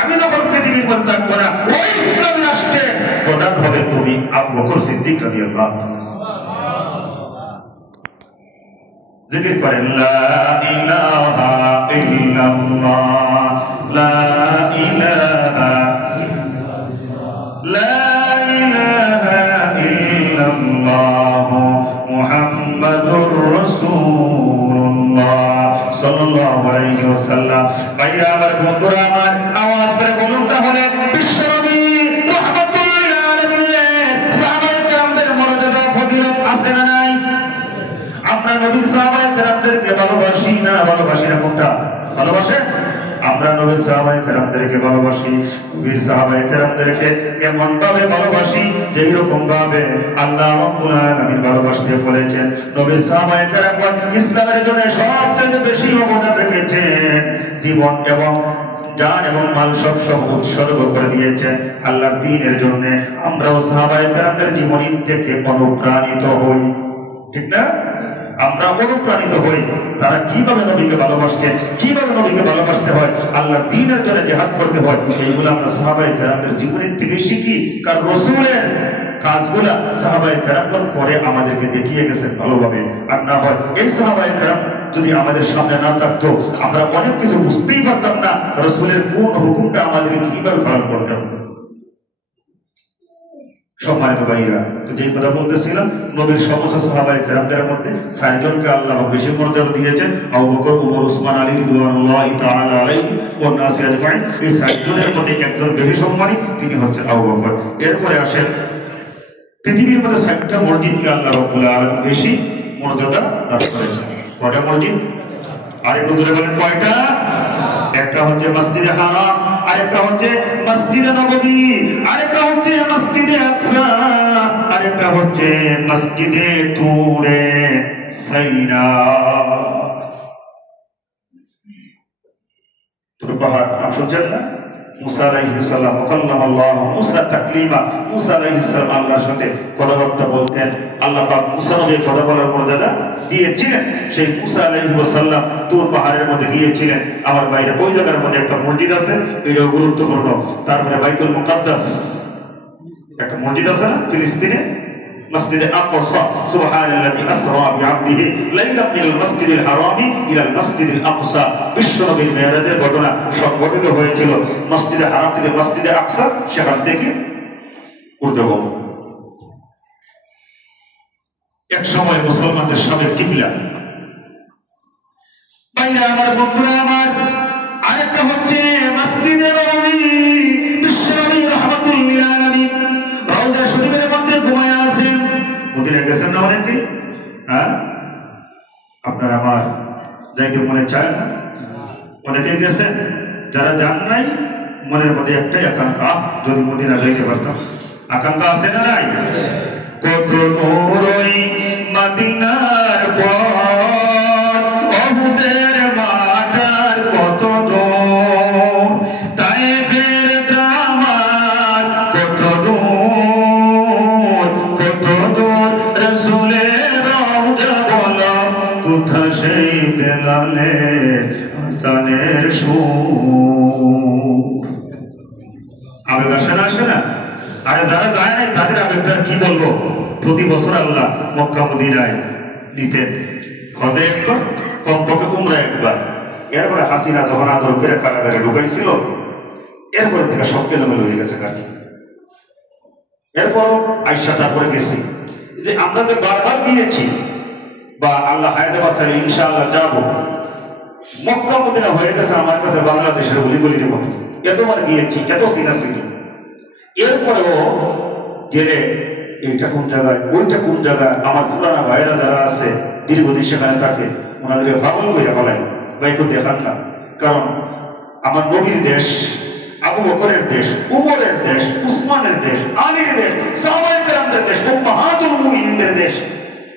আমি যখন পৃথিবীর মধ্যে থাকবো না, ওই ইসলামী রাষ্ট্রে প্রধান হবে তুমি আবু বকর সিদ্দিক রাদিয়াল্লাহু আনহু। জিকির করেন লা ইলাহা ইল্লাল্লাহ, লা ইলাহা ইল্লাল্লাহ মুহাম্মাদুর রাসূলুল্লাহ সাল্লাল্লাহু আলাইহি ওয়াসাল্লাম। ভাইরা আমার, বন্ধুরা আমার, আওয়াজ করে বলুন তাহলে বিশ্বনবী রাহমাতুল লিল আলামিন সাহাবায়ে কেরামদের মর্যাদা ফজিলত আছে না নাই? আমরা নবীর সাহাবায়ে কেরামদেরকে ভালোবাসি না ভালোবাসি না? কোনটা ভালোবাসে? আমরা নবীর সাহাবায়ে কেরামদেরকে ভালোবাসি। নবীর সাহাবায়ে কেরামদেরকে এমন ভাবে ভালোবাসি যেই রকম ভাবে আল্লাহ রাব্বুল আলামিন ভালোবাসতে বলেছেন। নবীর সাহাবায়ে কেরামগণ ইসলামের জন্য সবচেয়ে বেশি অবদান রেখেছেন, জীবন এবং জান এবং মাল সব উৎসর্গ করে দিয়েছেন আল্লাহর দ্বীনের জন্য। আমরাও সাহাবায়ে কেরামদের জীবনী থেকে অনুপ্রাণিত হই, ঠিক না? আমরা অনুপ্রাণিত হই তারা কিভাবে নবীকে ভালোবাসছেন, কিভাবে নবীকে ভালোবাসতে হয়, আল্লাহর দ্বীনের জন্য জিহাদ করতে হয়, এইগুলো আমরা সাহাবায়ে কেরামদের জীবনী থেকে শিখি। কারণ রাসূলের কাজগুলা সাহাবায়ে কেরামগণ করে আমাদেরকে দেখিয়ে গেছেন ভালোভাবে। আর না হয় এই সাহাবায়ে কেরাম যদি আমাদের সামনে না থাকতো আমরা অনেক কিছু বুঝতেই পারতাম না, রাসূলের কোন হুকুমটা আমাদেরকে কিভাবে পালন করতে হবে। সম্মানিত ভাইরা, তো যে কথা বলতেছিলাম, নবীর সমস্ত সাহাবায়ে কেরামদের মধ্যে ৬০ জনকে আল্লাহ বেশি মর্যাদা দিয়েছেন। আবু বকর, উমর, উসমান, আলী রাদিয়াল্লাহু তাআলা আলাইহি ওয়া নাসি আজমাইন। এই ৬০ জনের মধ্যে একজন বেশি সম্মানী, তিনি হচ্ছেন আবু বকর। এরপরে আসেন পৃথিবীর মধ্যে ৬০টা মসজিদকে আল্লাহ রাব্বুল আলামিন বেশি মর্যাদা দান করেছেন। কয়টা মসজিদ? আরেকটু জোরে বলেন, কয়টা? একটা হচ্ছে মসজিদে হারাম, আরেকটা হচ্ছে মসজিদে নববী, আরেকটা হচ্ছে মসজিদে আকসা, আরেকটা হচ্ছে মসজিদে তুরে সাইনা। তুর পাহাড় নাম শুনছেন না? মুসা আলাইহিস সালাম ওয়াকাল্লামাল্লাহু মুসা তাকলিমা। মুসা আলাইহিস সালাম আল্লাহর সাথে কথাবার্তা বলতেন। আল্লাহ পাক মুসা নবীকে কথা বলার মর্যাদা দিয়েছিলেন। সেই মুসা আলাইহিস সালাম তুর পাহাড়ের মধ্যে গিয়েছিলেন। আমার বাইরে ওই জায়গার মধ্যে একটা মসজিদ আছে, এটাও গুরুত্বপূর্ণ। তারপরে বাইতুল মুকাদ্দাস একটা মসজিদ আছে না ফিলিস্তিনে, মসজিদে আকসা। সুবহানাল্লাযী আসরা বিআবদিহি লাইলাম মিনাল মাসজিদিল হারামি ইলাল মাসজিদিল আকসা। বিশ্বনবীর মেরাজের ঘটনা সংঘটিত হয়েছিল মসজিদে হারাম থেকে মসজিদে আকসা, সেখান থেকে ঊর্ধ্বগম। এক সময় মুসলমানদের সামনে কিবলা। ভাইরা আমার, বন্ধুরা আমার, আরেকটা হচ্ছে মসজিদে নববী। বিশ্বনবী রাহমাতুল লিল আলামিন রওজা শরীফের মধ্যে ঘুমায় আছেন। মদিনা গেছেন না অনেকে? হ্যাঁ, আপনার আমার যাইতে মনে চায় না? অনেকে গেছেন, যারা যান নাই মনের মধ্যে একটাই আকাঙ্ক্ষা, যদি মদিনা যাইতে পারতাম। আকাঙ্ক্ষা আছে না নাই? কত দূর ওই মদিনার পর, ওহুদের মাটার কত দূর, তায়েফের দামাত কত দূর, কত দূর রাসূলের রওজা বলো, কোথা সেই বেলালের আযানের সুর। আবেগ আসে না? আসে না? আরে যারা যায় নাই তাদের আবেগটা কি বলবো। প্রতি বছর আল্লাহ মক্কা মদিনায় নিতেন, হজে একবার, কমপক্ষে উমরা একবার। এরপরে হাসিনা যখন আদর করে কারাগারে ঢুকাইছিল, এরপরে থেকে সব এলোমেলো হয়ে গেছে কাকি। এরপরও আইসা তারপরে গেছি যে আমরা যে বারবার গিয়েছি বা আল্লাহ হায়াতে বাঁচালে ইনশাআল্লাহ যাবো, মক্কা মদিনা হয়ে গেছে আমার কাছে বাংলাদেশের অলিগলির মতো। এতবার গিয়েছি, এত সিনা ছিল, এরপরেও গেলে এইটা কোন জায়গায়, ওইটা কোন জায়গায়, আমার পুরানা ভাইয়েরা যারা আছে দীর্ঘদিন সেখানে থাকে, ওনাদেরকে পাগল করে ফেলাই বা একটু দেখান না। কারণ আমার নবীর দেশ, আবু বকরের দেশ, উমরের দেশ, উসমানের দেশ, আলীর দেশ, সাহাবায়ে কেরামদের দেশ, উম্মাহাতুল মুমিনিনদের দেশ,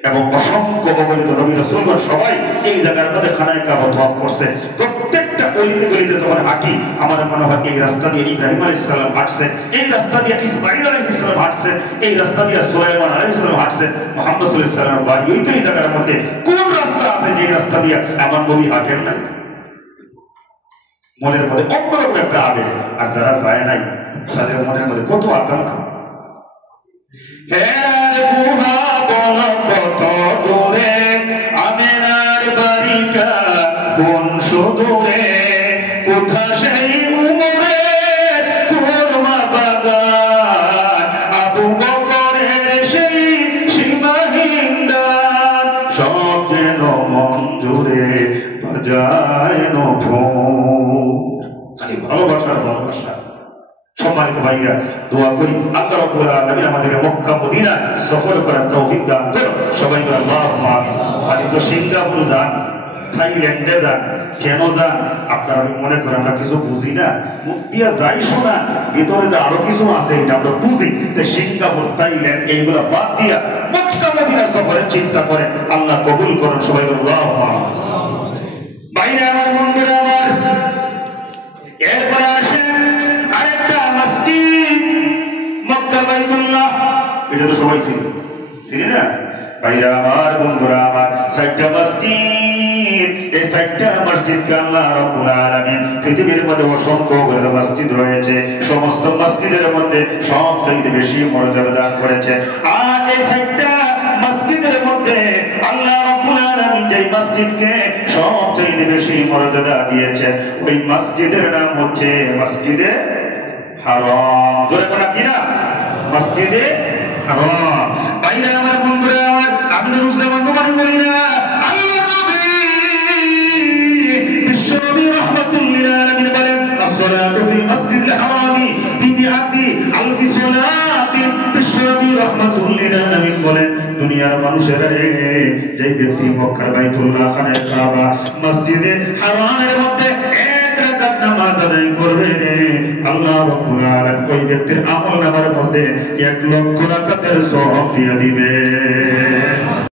এবং অসংখ্য অগণিত নবী রাসূলগণ সবাই এই জায়গার মধ্যে খানায়ে কাবা তওয়াফ করছে। প্রত্যেকটা গলিতে গলিতে যখন হাঁটি আমার মনে হয় এই রাস্তা দিয়ে ইব্রাহিম আলাইহিস সালাম হাঁটছেন, এই রাস্তা দিয়ে ইসমাঈল আলাইহিস সালাম হাঁটছেন, এই রাস্তা দিয়ে সুলাইমান আলাইহিস সালাম হাঁটছেন। মুহাম্মদ সাল্লাল্লাহু আলাইহি ওয়াসাল্লামের বাড়ি ওই তো এই জায়গার মধ্যে। কোন রাস্তা আছে যে রাস্তা দিয়ে আমার নবী হাঁটেন না? মনের মধ্যে অন্যরকম একটা আবেগ। আর যারা যায় নাই তাদের মনের মধ্যে কত আকাঙ্ক্ষা। কত দূরে আমেনার বাড়িটা কোন সুদূরে, কোথা সেই উমরে কোরমা বাগান, আবু বকরের সেই সীমাহীন দান, সব যেন মন জুড়ে বাজায় ভালোবাসার ভালোবাসা। সম্মানিত ভাইরা, দোয়া করি আল্লাহ রাব্বুল আলামিন আমাদের মক্কা মদিনা সফর করার তৌফিক দান করুন। সবাই বলে আল্লাহুম্মা আমিন। খালি তো সিঙ্গাপুর যান, থাইল্যান্ডে যান, কেন যান আপনারা মনে করেন আমরা কিছু বুঝি না? মুখ দিয়া যাই শোনা, ভিতরে যে আরো কিছু আছে এটা আমরা বুঝি। তো সিঙ্গাপুর, থাইল্যান্ড এইগুলা বাদ দিয়া মক্কা মদিনা সফরের চিন্তা করেন। আল্লাহ কবুল করুন। সবাই বলে আল্লাহুম্মা আমিন। ভাইরা আমার, বন্ধুরা আমার, এরপরে আসেন আরেকটা মসজিদ, মক্কা বাইতুল্লাহ। এটা তো সবাই চিনি না? ভাইরা আমার, বন্ধুরা আমার, 4টা মসজিদ। এই 4টা মসজিদকে আল্লাহ রাব্বুল আলামিন পৃথিবীর মধ্যে অসংখ্য মসজিদ রয়েছে, সমস্ত মসজিদের মধ্যে সবচেয়ে বেশি মর্যাদা দান করেছে। আর এই 4টা মসজিদের মধ্যে আল্লাহ রাব্বুল আলামিন যেই মসজিদকে সবচেয়ে বেশি মর্যাদা দিয়েছেন, ওই মসজিদের নাম হচ্ছে মসজিদে হারাম। জোরে বলা কিনা? মসজিদে হারাম। ভাইরা আমার, বন্ধুরা আমার, আমি রুজমান তোমার বলি না, আল্লাহ নবী বিশ্বনবী রাহমাতুল লিল আলামিন বলেন, as-salatu ফিল মাসজিদিল হারামি বিদিআতি আলফি সালাতিন। বিশ্বনবী রাহমাতুল লিল আলামিন বলেন, দুনিয়ার মানুষেরা রে, যে ব্যক্তি মক্কার বাইতুল্লাহ খানায় কাবা মসজিদে হারামের মধ্যে এক রাকাত নামাজ আদায় করবে রে, আল্লাহ রাব্বুল আলামিন ওই ব্যক্তির আমলনামার মধ্যে 1 লক্ষ রাকাতের সওয়াব দিয়ে দিবে।